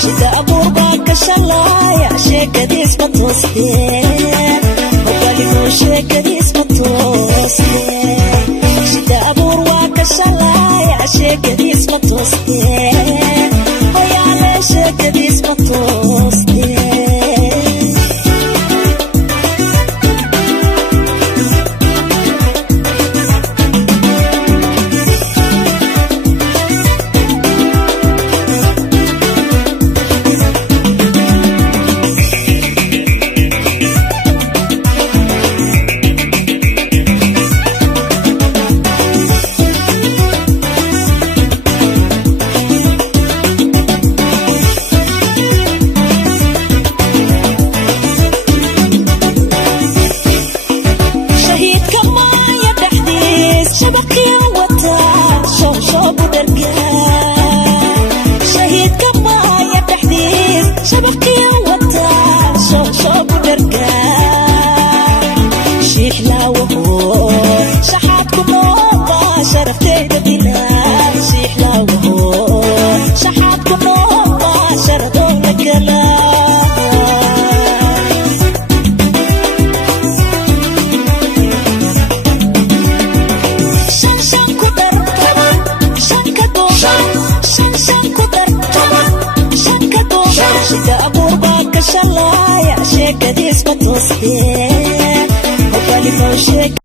shida abuurba ka shalaya sheekadiis ma toosteen hogalimo sheekadiis ma toosteen shida abuurba ka shalaya sheekadiis ma toosteen hoyaale sheekadiis ma toosteen shida abuurba ka shalaya sheekadiis ma toosteen hogalimo sheek